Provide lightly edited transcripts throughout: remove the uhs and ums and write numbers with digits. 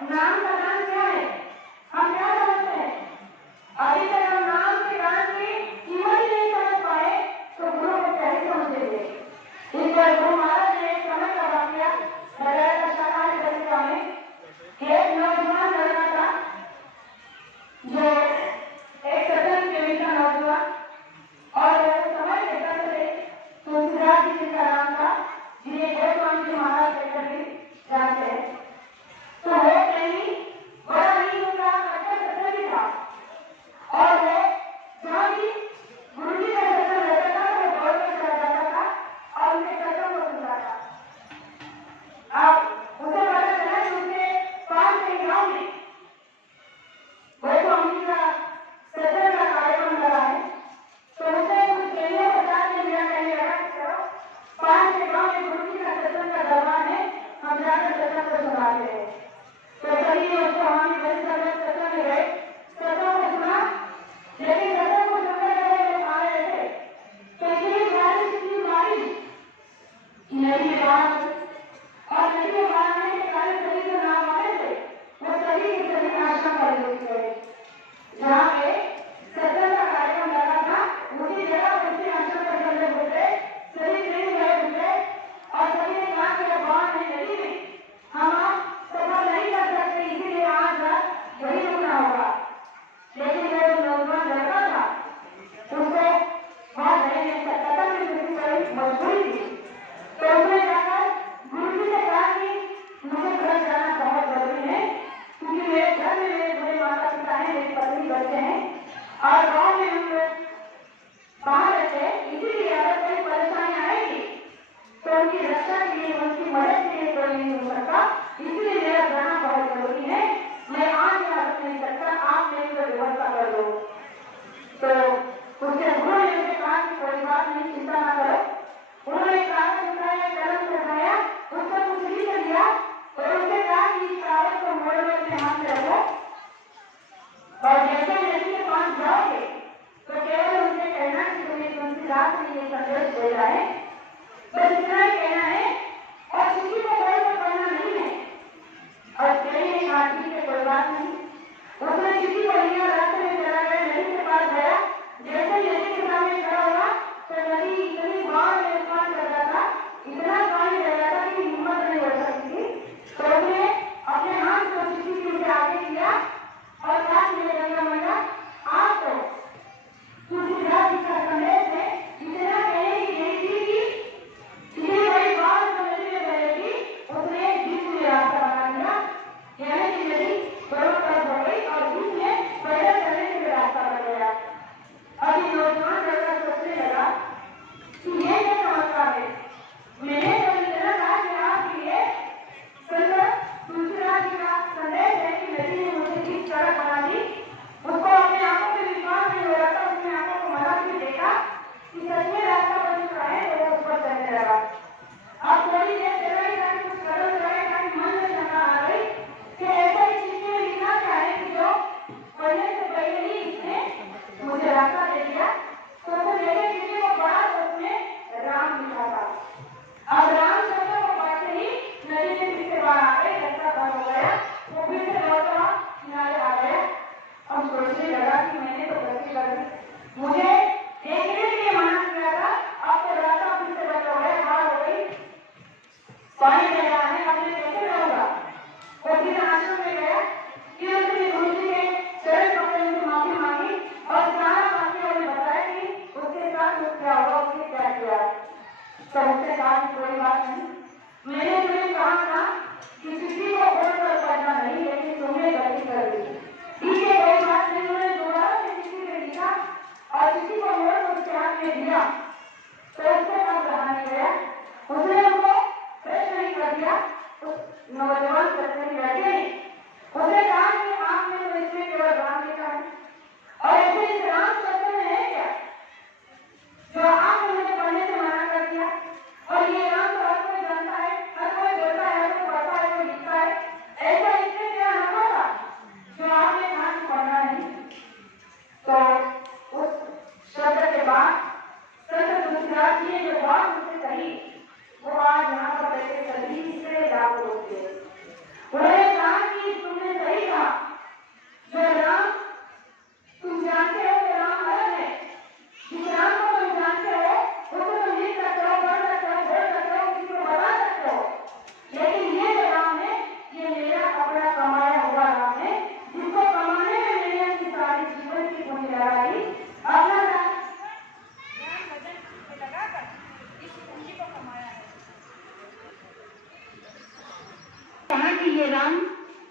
नाम का गान क्या है? हम क्या समझते हैं? अभी तक हम नाम के गान की कीमत ही नहीं समझ पाए तो गुरु को कैसे समझेंगे? इस पर गुरु महाराज ने एक समय का वाक्य बताया था शाकाहारी पत्रिका में कि एक नौजवान लड़का था जो एक सत्संग प्रेमी का नौजवान और समय के दस से तुलसीदास जी जिनका नाम था जिन्हें गोस्वामी जी महाराज कहकर भी जानते हैं। तो वो प्रेमी बड़ा ही उनका अच्छा सत्संगी था और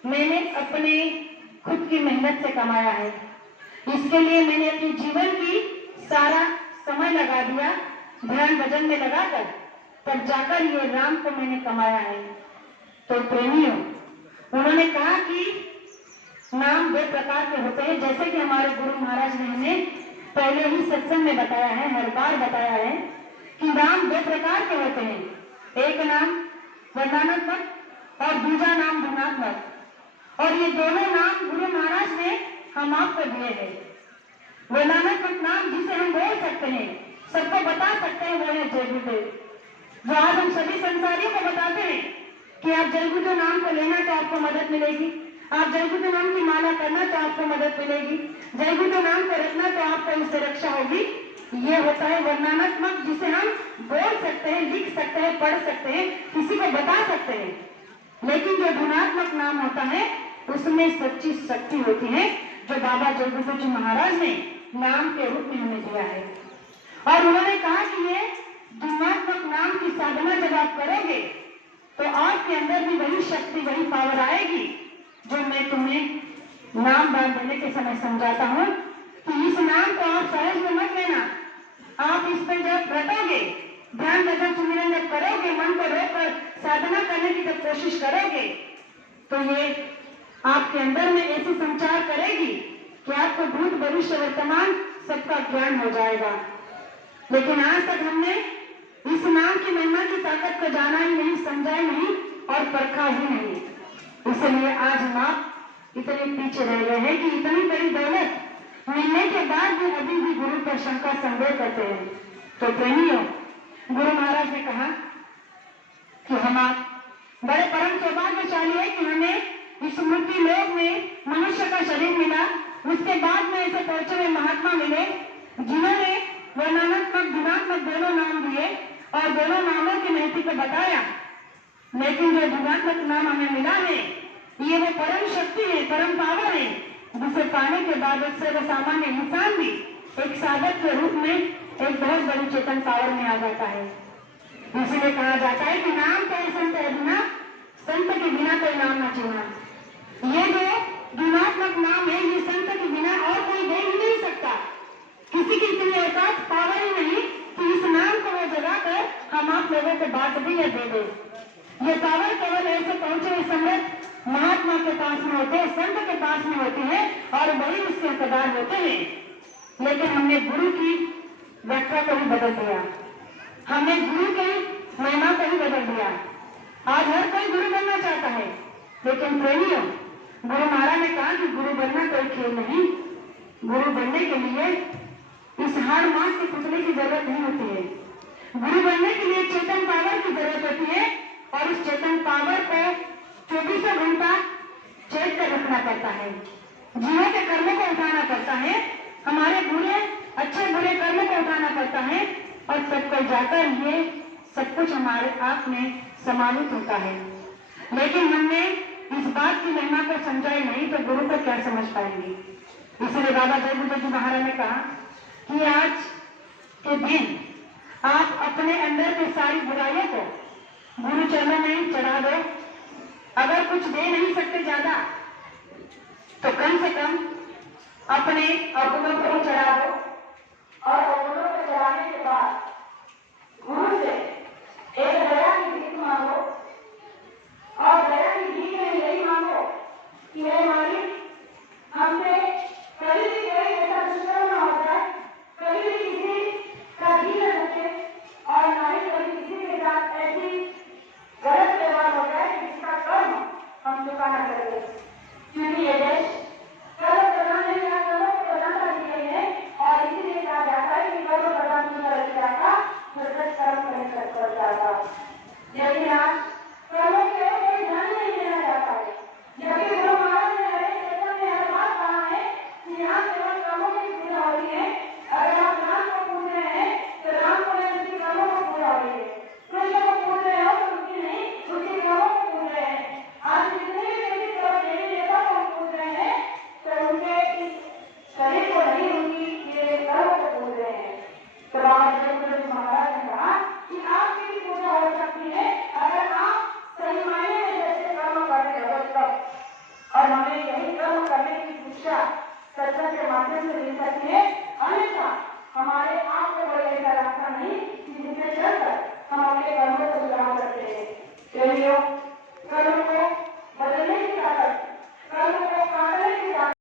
मैंने अपने खुद की मेहनत से कमाया है। इसके लिए मैंने अपने जीवन की सारा समय लगा दिया, ध्यान भजन में लगाकर, तब जाकर ये राम को मैंने कमाया है। तो प्रेमियों, उन्होंने कहा कि नाम दो प्रकार के होते हैं, जैसे कि हमारे गुरु महाराज ने हमें पहले ही सत्संग में बताया है, हर बार बताया है कि नाम दो प्रकार के होते हैं। एक नाम वर्णनात्मक और दूसरा नाम गुणात्मक। और ये दोनों नाम गुरु महाराज ने हम आपको दिए हैं। वर्णनात्मक नाम जिसे हम बोल सकते हैं, सबको बता सकते हैं, वो है जय गुरुदेव। जो आज हम सभी संसारियों को बताते हैं कि आप जय गुरुदेव नाम को लेना तो आपको मदद मिलेगी, आप जय गुरुदेव नाम की माला करना तो आपको मदद मिलेगी, जय गुरुदेव नाम को रखना तो आपको इससे रक्षा होगी। ये होता है वर्णनात्मक, जिसे हम बोल सकते हैं, लिख सकते हैं, पढ़ सकते हैं, किसी को बता सकते हैं। लेकिन जो गुणात्मक नाम होता है उसमें सच्ची शक्ति होती है, जो बाबा जय गुरुदेव जी महाराज ने नाम के रूप में हमें दिया है। और उन्होंने कहा कि ये गुणात्मक नाम की साधना जब आप करोगे तो आपके अंदर भी वही शक्ति, वही पावर आएगी जो मैं तुम्हें नाम दान देने के समय समझाता हूँ कि इस नाम को आप सहज में मत लेना। आप इस पर जब रटोगे, ध्यान भजन सुमिरन जब करोगे, मन को रोककर साधना करने की जब कोशिश करोगे, तो ये आपके अंदर में ऐसे संचार करेगी कि आपको भूत भविष्य वर्तमान सबका ज्ञान हो जाएगा। लेकिन आज तक हमने इस नाम की महिमा की ताकत को जाना ही नहीं, समझा ही नहीं और परखा ही नहीं। इसलिए आज हम आप इतने पीछे रह गए हैं कि इतनी बड़ी दौलत मिलने के बाद भी अभी भी गुरु पर शंका संदेह करते हैं। तो प्रेमियों, गुरु महाराज ने कहा कि हम आप बड़े परम सौभाग्यशाली है कि हमें इस मूर्ति लोक में मनुष्य का शरीर मिला। उसके बाद में ऐसे पहुंचे हुए महात्मा मिले जिन्होंने वर्णनात्मक गुणात्मक दोनों नाम दिए और दोनों नामों की महत्व को बताया। लेकिन जो गुणात्मक नाम हमें मिला है, ये वो परम शक्ति है, परम पावर है, जिसे पाने के बाद उससे वो सामान्य इंसान भी एक साधक के रूप में एक बहुत बड़ी चेतन पावर में आ जाता है। इसीलिए कहा जाता है कि नाम कहे संत है बिना, संत के बिना कोई नाम न चुना। ये जो गुणात्मक नाम है, ये संत के बिना और कोई दे ही नहीं सकता। किसी की इतनी औकात पावर ही नहीं कि इस नाम को वो जगा कर हम आप लोगों को बांट दें या दे दें। ये पावर केवल ऐसे पहुंचे हुए समर्थ महात्मा के पास में होते हैं, संत के पास में होती है और वही उसके हकदार होते हैं। लेकिन हमने गुरु की व्याख्या को ही बदल दिया, हमने गुरु की महिमा को ही बदल दिया। आज हर कोई गुरु बनना चाहता है, लेकिन प्रेमियों, गुरु महाराज ने कहा कि गुरु बनना कोई खेल नहीं। गुरु बनने के लिए इस हाड़ मास के पुतले की जरूरत नहीं होती है। गुरु बनने के लिए चेतन पावर की जरूरत होती है और उस चेतन पावर को 24 घंटा चेत कर रखना पड़ता है। जीवन के कर्मों को उठाना पड़ता है, हमारे बुरे अच्छे बुरे कर्मों को उठाना पड़ता है और तब को जाकर ये सब कुछ हमारे आप में समाहित होता है। लेकिन हमने इस बात की महिमा को समझाई नहीं तो गुरु को क्या समझ पाएंगे। इसलिए बाबा जय गुरुदेव जी महाराज ने कहा कि आज के दिन आप अपने अंदर की सारी बुराइयों को गुरु चरणों में चढ़ा दो। अगर कुछ दे नहीं सकते ज्यादा तो कम से कम अपने अवगुणों को चढ़ा दो और अवगुणों को चढ़ाने के बाद गुरु से एक दया की भीख मांगो और दया की भीख में यही मांगो कि हे मालिक, हमसे कभी भी कोई ऐसा दुष्कर्म न हो जाए, कभी भी किसी का घी न रुके और ना ही कभी किसी के साथ ऐसी गलत व्यवहार हो जाए जिसका कर्म हम चुका न सके। क्योंकि ये देश कर्म प्रधान है, यहाँ कर्मों को प्रधानता दी गई है और इसीलिए कहा जाता है कि कर्म प्रधान की तरह जाता निर्गत कर्म करने तक कर जाता। लेकिन आज कर्मों की ओर कोई ध्यान नहीं देना चाहता है, जबकि गुरु महाराज ने हरे चेतन में हर बात कहा है कि यहाँ केवल कर्मों की पूजा हो रही है। अगर आप राम को पूछ रहे हैं तो राम को नहीं, उसकी कर्मों को पूजा हो रही है। कृष्ण को पूछ रहे हो तो उसकी नहीं, उसकी कर्मों को पूछ रहे हैं। आज जितने भी देवी देवता को हम पूछ रहे हैं हमारे आप को कोई ऐसा रास्ता नहीं कि जिसमें चलकर हम अपने कर्मों को सुधार सकते हैं। प्रेमियों, कर्म